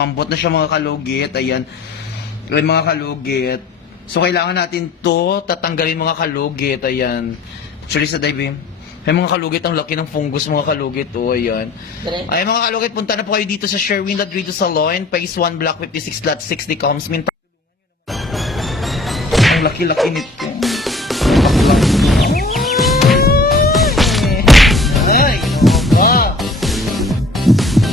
Ambot na siya mga kalugit. Ayan. Ayan mga kalugit. So, kailangan natin to tatanggalin mga kalugit. Ayan. Actually, sa dive, ay mga kalugit, ang laki ng fungus mga kalugit. O, ayan. Ay mga kalugit, punta na po kayo dito sa Sherwin Ladrido Salon, Phase 1, Block 56, Lot 60, Comsmin. Ang laki-laki nito. Ay, ano ba?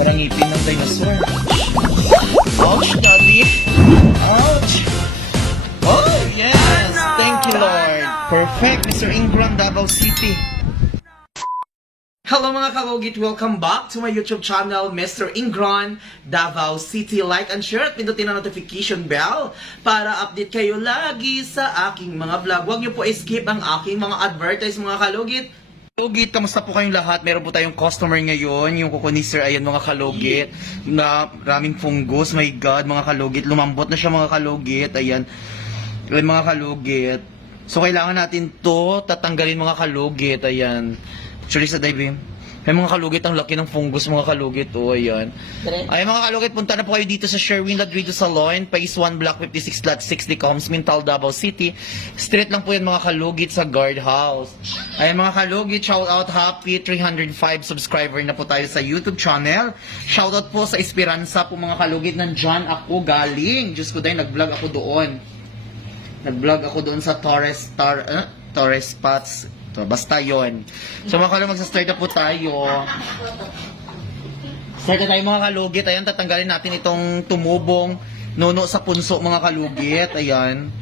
Parang ngipin ng dinosaur. Ouch, daddy. Ouch. Oh, yes. Thank you, Lord. Perfect, Mr. Ingram, Davao City. Hello mga kalugit! Welcome back to my YouTube channel, Mr. Ingron, Davao City. Like and share at pindutin ang notification bell para update kayo lagi sa aking mga vlog. Huwag niyo po skip ang aking mga advertise mga kalugit. Kalugit, kamusta po kayong lahat? Meron po tayong customer ngayon, yung kukunin sir, ayan mga kalugit, na raming fungus, my god, mga kalugit, lumambot na siya mga kalugit, ayan, ayan mga kalugit. So, kailangan natin to tatanggalin mga kalugit, ayan. Actually, sa dive, ay mga kalugit, ang laki ng fungus mga kalugit, oh, ayan. Ay mga kalugit, punta na po kayo dito sa Sherwin Ladrido Salon, Phase 1, Block 56, Lot 60, Comsmin, Tal, Davao City. Straight lang po yan mga kalugit sa guard house. Ay mga kalugit, shout out happy 305 subscriber na po tayo sa YouTube channel. Shout out po sa Esperanza po mga kalugit, nandyan ako galing. Diyos ko dahil, nag-vlog ako doon. Nag-vlog ako doon sa Torres, Tar, eh? Torres Spots. To, basta yon. So mga kalugit, magsa-start na po tayo. Start na tayo mga kalugit. Ayan, tatanggalin natin itong tumubong nuno sa punso mga kalugit. Ayan.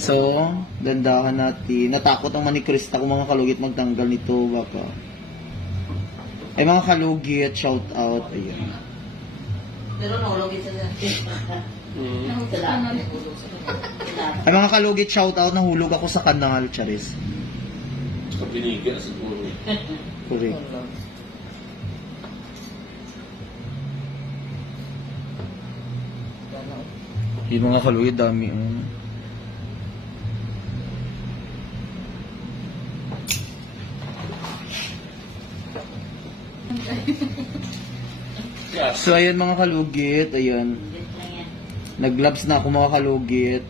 So, dandahan natin. Natakot ang manikrista kung mga kalugit magtanggal nito. Baka. Ay mga kalugit, shout out. Ayan. Pero nahulog ito sa Ay mga kalugit, shout out. Nahulog ako sa kanal, Charis. Sa binigyan siguro. Correct. Yung mga kalugit, dami. Mm. Yes. So, ayan mga kalugit, ayan. Nag-gloves na ako mga kalugit.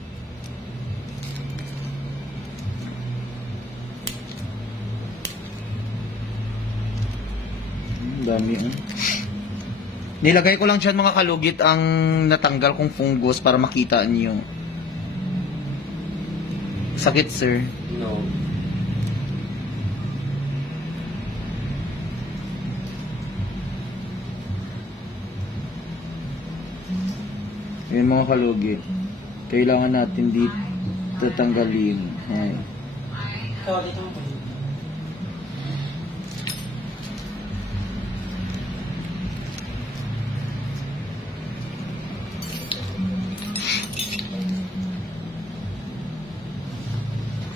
Ang dami oh. Nilagay ko lang dyan mga kalugit ang natanggal kong fungus para makita niyo. Sakit sir. No. Ayan mga kalugit. Kailangan natin dito tanggalin. Ay. Sorry kang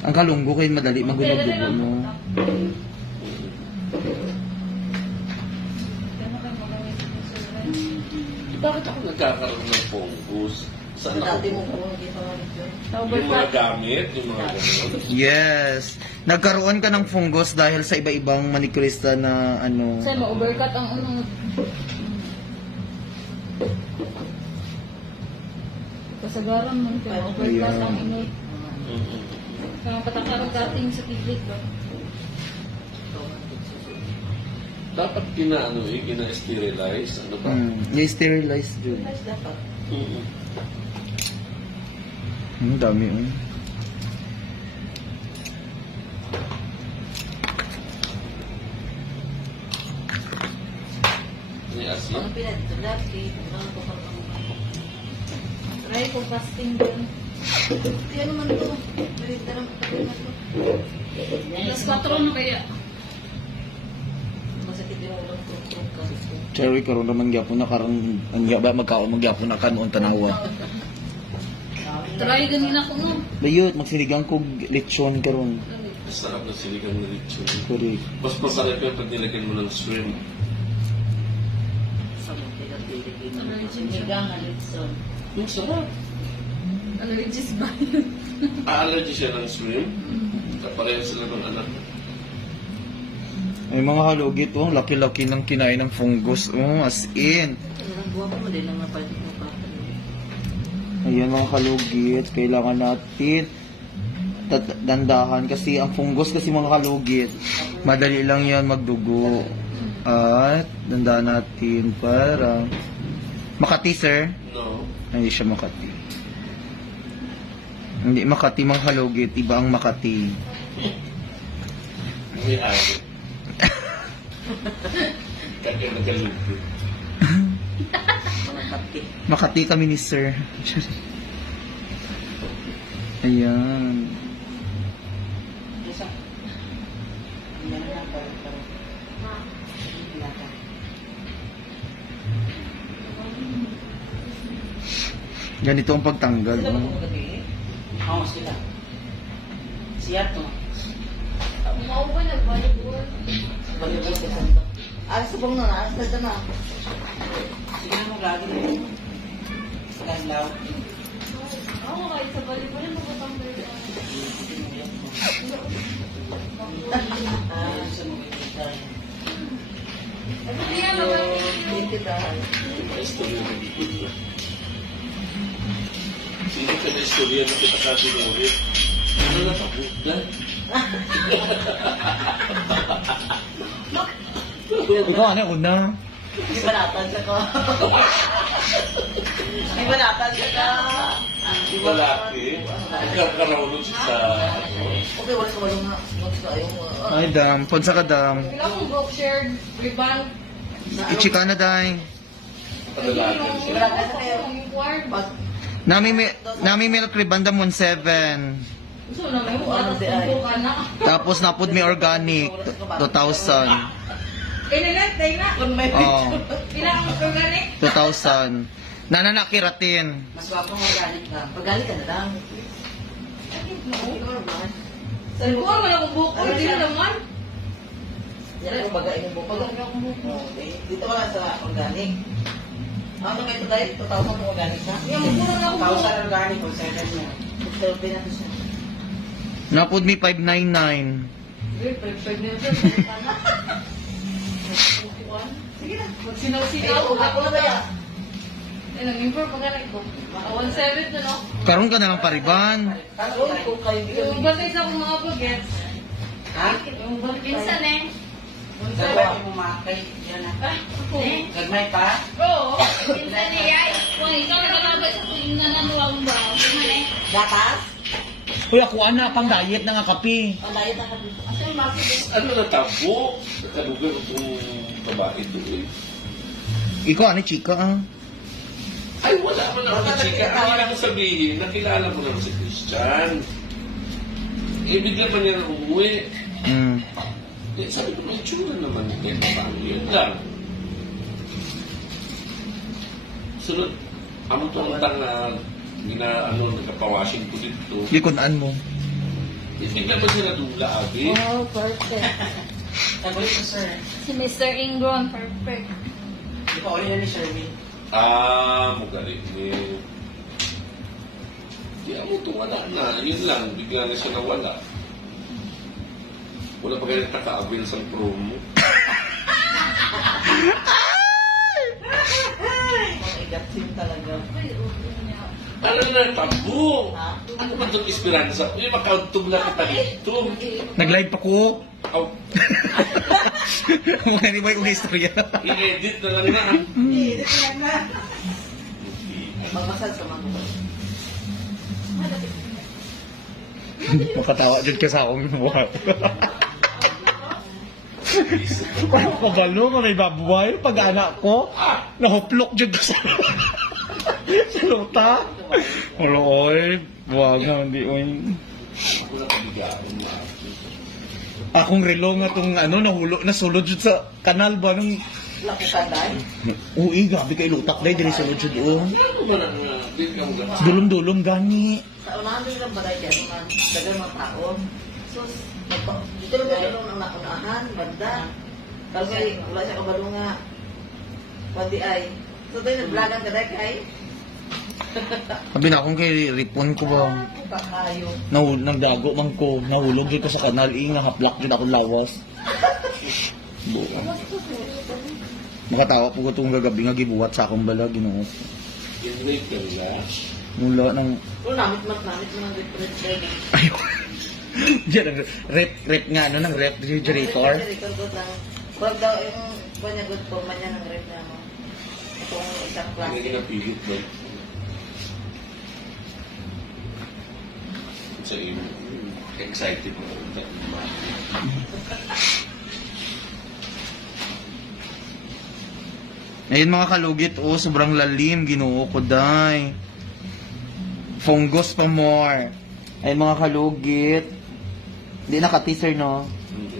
Ang kalunggo kayo madali magulo-gulo mo. Bakit ako nagkakaroon ng fungus? Saan ako? Dati mo Yung mga gamit, yung mga gano'n. Yes. Nagkaroon ka ng fungus dahil sa iba-ibang manikrista na ano. Sa'yo, ma-overcut ang unang... Kasagaran mo, Ayan. ang inay. Mm-mm. Kaya patakaroon dating sa tiglit ba? Dapat ginaano eh, gina-sterilize. Ano ba? Hmm. I-sterilize yun. dapat. Mm-mm. Ang dami oh. Yes, no? Ano pinag ito dati? Ano ko pa Try ko fasting din. Kaya naman ito. Balita lang na. Plus 4 na kaya. Masakit yung ulang tutok ka. Cherry karon naman gyapon na karon ang ba magkaon magyapon na kanon tanawa. Try ganina ko no. Bayot magsiligang kog lechon karon. Sarap na siligang na lechon. Correct. Mas masarap yan pag nilagyan mo ng shrimp. Sa mga pinag-iligin mo. Allergy Nigang Alitson. Yung sarap. Allergies ba? Allergy siya ng shrimp. Kapareho sila ng anak. Ay mga halugit oh, laki-laki ng kinain ng fungus oh, as in. Buwan lang napalit mo pa. Ayan mga kalugit, kailangan natin dandahan kasi ang fungus kasi mga kalugit, madali lang yan magdugo. At dandahan natin para Makati sir, No. hindi siya Makati. Hindi Makati mga kalugit, iba ang Makati. May ari. Kaya nagalugit. Mga kape. Makati kami ni sir. Ayan. Ganito ang pagtanggal. Sila oh. Oo, sila. Siya to. Mau ba nag-volleyball? Volleyball sa santo. Alas sa bang na, alas na na. Sige na mo lagi na yun. Ganlaw. Oo, kahit sa volleyball, magpapanggal ka. Ah, sa mga kita. Nga, dahil. Istorya na likod niya. Sino ka na istorya na kita ka tinurit? Ano na sa buka? Ikaw ano una? Di ba natag ka ko? Di ba natag ka ka? Di ba siya sa... ano, Okay, wala sa nga. Wala sa ayong... ah, Ay dam, punsa ka dam. Kailangan kong book shared ribbon. Ichika na day. Padalagan. Wala ka sa kayo. Pag... Nami mi nami milk ribanda mon 7. Gusto na may Ano di na. Tapos napod mi organic 2,000. Kailangan, tayo na. Kung may Oh, Kailangan mo organic. 2,000. Nanana kiratin. Mas guwapo mo galit ka. Pag galit ka na lang. Sa buwan mo na kung buko. Hindi na naman. Yan ang bagay mo buko. Okay. Dito wala sa organic. Ano may ito dahil? 2,000 mo organic ha? Yung puro na kung buko. 1,000 organic o 7 mo. Ito, natin siya. Napod mi 599. Uy, pwede na ito. Sige na. Magsinaw-sinaw. Ito, ako na ba yan? Eh, nag-improve pa ganun ko. Baka 1.7 na, no? Karon ka na lang pariban. Ano kung kayo Yung bantay sa akong mga bagets. Ha? Yung bantay. Pinsan eh. Gagawa mo makay. Yan na. Gagmay pa? Oo. Pinsan eh, ay. Kung ikaw nakalabay sa tuwing nananulawang ba? Eh. Gatas? Uy, ako ana pang diet na nga kape. Ang diet na kabi. Asa yung? Ano na tabo? Nakalugan kung babae doon. Ikaw ano chika ah. Ay, wala mo na ako chika. Ang ibig ko sabihin, nakilala mo na si Christian. Bigla pa niya na umuwi. Mm. Eh, sabi ko, may tsura naman. Eh, paano yun lang? Sunod, amo to ang tanga, gina, ano, nagkapawashing ko dito. Likunan mo. Bigla pa siya nadula, abi. Oh, perfect. Nagulit ko, sir. Si Mr. Ingron, perfect. Di pa uli na ni Sherwin. Ah, magaling ni... Di amo itong anak na, yun lang, bigla na siya nawala. Wala pa ganit naka-avail sa promo. Mga igatin talaga. Ano na, tabo? Ano ba itong esperanza? Uy, makautog na kita dito. Nag-live pa ko. Aw, Hindi ba yung istorya? i-edit na lang na. Hindi, dito lang na. Magmasal sa mga. Makatawa dyan ka sa akong buhay. Parang kabalo nga may babuhay pag anak ko. Nahuplok dyan ka sa... sa luta. Wala oy. Buwag nga, hindi oy. Na. Akong relo nga tong ano, nahulo, nasulod dyan sa kanal ba nung... Dahil. Uy, gabi kay lutak day, dili sulod dyan oh. Na ka mga... Dulom-dulom gani. Sa unahan din lang balay dyan. Mga dagang mga tao. Ito- dito lang kayo nung naunahan, banda. Kasi wala siya kabalo nga. Pati ay. So, tayo nag-vlogan ka dahil kay. Sabi na akong kay Ripon ko ba. Kakayo. Nahul, nagdago man ko. Nahulog ko sa kanal. Eh, nga haplak dyan ako lawas. Buwan. Makatawa po ko itong gagabi nga gibuhat sa akong balag, ginoo. In-rate ka nila. Mula ng... Kung namit mat namit mo ng refrigerator. Ayun. Diyan, ang rep, rep nga, ano, ng refrigerator. Refrigerator good lang. Huwag daw yung kanya good po man yan ng ref na mo. Itong isang Hindi plastic. ka napilit ba? Sa iyo, excited mo. Ayun mga kalugit, oh, sobrang lalim, ginoo ko, day. Fungus pa more. Ayun mga kalugit. Hindi naka-teaser, no? Hindi.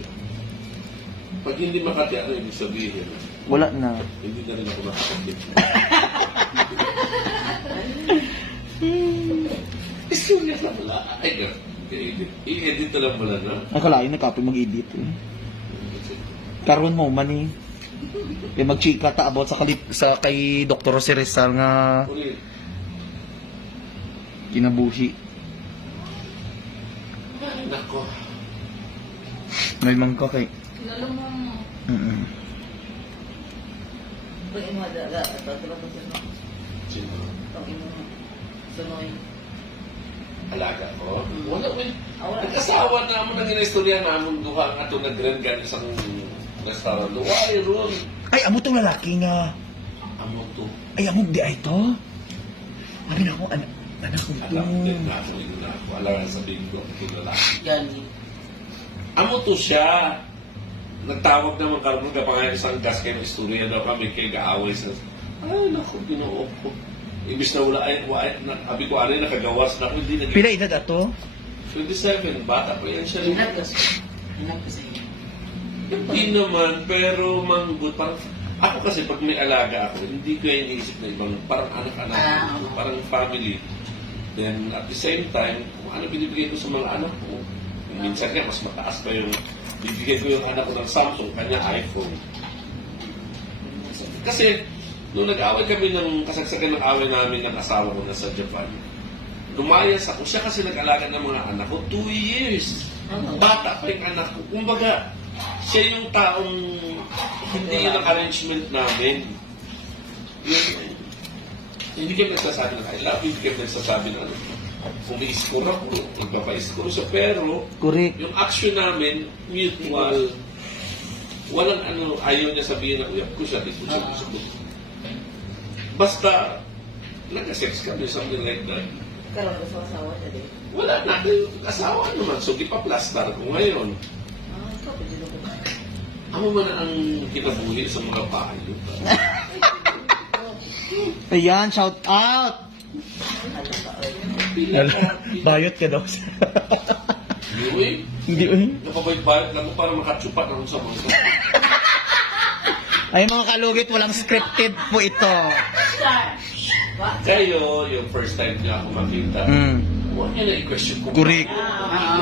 Pag hindi makati, ano ibig sabihin? Wala na. Hindi na rin ako nakakakit. Istorya na wala. Ay, God. I-edit. I-edit na lang wala na. Ang kalayo na kapoy mag-edit, eh. Karon mo man eh. Eh magchika ta about sa kalip sa kay Dr. Rizal nga Ulit. kinabuhi. Nako. May mangka kay. Lalo mo. Mm. Kung imo daga, ito ito ba ito sino? Sino? Kung imo sunoy. Alaga ko? Wala, wala. Ah, wala. Nag-asawa na mo nang inistorya namon duha nga ito nag-grand gan isang restaurant. Why, ron? Ay amo tong lalaki nga. Amo to. Ay amo di ay to. Abi na ako anak anak ko to. Alam din na ako, yun na ako. Alam sabihin ko, ito lalaki. Gani. Amo to siya. Nagtawag naman karon ka pa nga isang gas kayo ng istorya daw kami kay gaaway sa ay naku ginoo ko. Ibis na wala ay wala na abi ko ari nakagawas na ako hindi nag Pila edad ato? 27 bata pa yan siya. Hinag ka siya. Hinag ka siya. Hindi naman pero manggut parang ako kasi pag may alaga ako, hindi ko yung iniisip na ibang parang anak-anak, Ah, parang family. Then at the same time, kung ano binibigay ko sa mga anak ko, minsan nga mas mataas pa yung bibigay ko yung anak ko ng Samsung, kanya iPhone. Kasi, nung nag-away kami ng kasagsagan ng away namin ng asawa ko nasa Japan, lumayas ako. Siya kasi nag-alaga ng mga anak ko, two years. Bata pa yung anak ko. Kumbaga, siya yung taong hindi yun ang arrangement namin. Yun, hindi kami nagsasabi ng I love you, hindi kami nagsasabi ng ano. Score ako, magpapa-score siya. Pero, Correct. yung action namin, mutual. Walang ano, ayaw niya sabihin na uyap ko siya, di ko siya gusto ko. Basta, nag-sex kami, something like that. Karoon ka sa asawa niya din. Wala na, asawa naman. So, di pa plastar ko ngayon. Ah, ikaw, pwede ko ba? Amo man ang kinabuhi sa mga payo. Ayan, shout out. Alam Bayot ka daw. Uy, Hindi eh. napabait-bayot lang mo para makatsupat ako sa mga Ay mga kalugit, walang scripted po ito. Kayo, yung first time niya ako makita, Mm. huwag niyo na i-question kung Correct.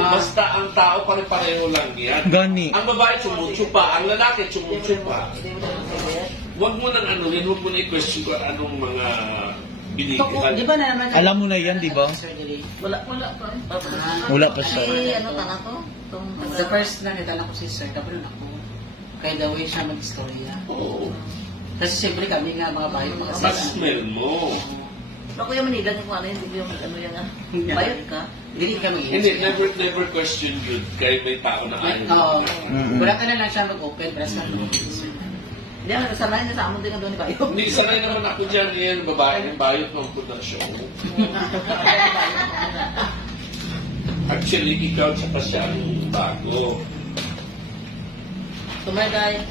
Basta ang tao pare-pareho lang yan. Gani. Ang babae tsumutsupa, ang lalaki Hindi hindi sabihin. Huwag mo nang anuhin, huwag mo na i-question kung anong mga Binigyan. di ba na naman? Alam mo na yan, di ba? Surgery. Wala, wala pa. Wala pa siya. Ay, ano tanah ko? Itong The first na nitala ko si Sir, tapos na ako. Kaya the way siya mag-istorya. Oo. Kasi siyempre kami nga mga bayo, mga Mas sila. smell mo. Ako yung Manila, kung ano yun, hindi ko yung ano yan ah. Bayad ka? Hindi kami Hindi, never, never question yun. Kahit may tao na ayaw. Oo. Wala ka na lang siya mag-open, sa loob. Hindi, ako nasanay na sa amon din nga doon ni Bayo. Hindi, sanay naman ako dyan. Yan, babae ng bayot ng production. Actually, ikaw tsaka siya ang bago. Tumagay.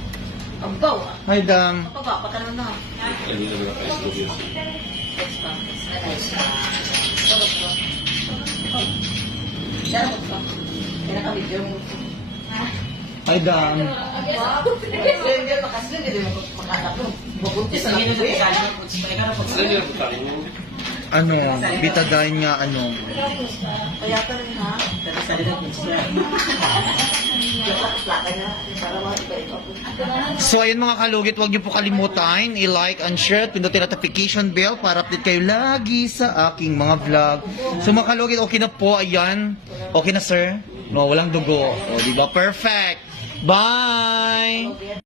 Ang baw ah. Hi, Dang. Kapaba, pa ka naman na. Hindi naman ako istorya. Next pa. Tulog mo pa. Na Sige na lang. sa kanya, kaya ka na po. Ano butang mo? Ano, bitadain nga ano. Kaya ka rin ha. So ayun mga kalugit, huwag niyo po kalimutan i-like and share, at pindutin notification bell para update kayo lagi sa aking mga vlog. So mga kalugit, okay na po, ayan. Okay na sir? No, walang dugo. O, di ba? Perfect. Bye!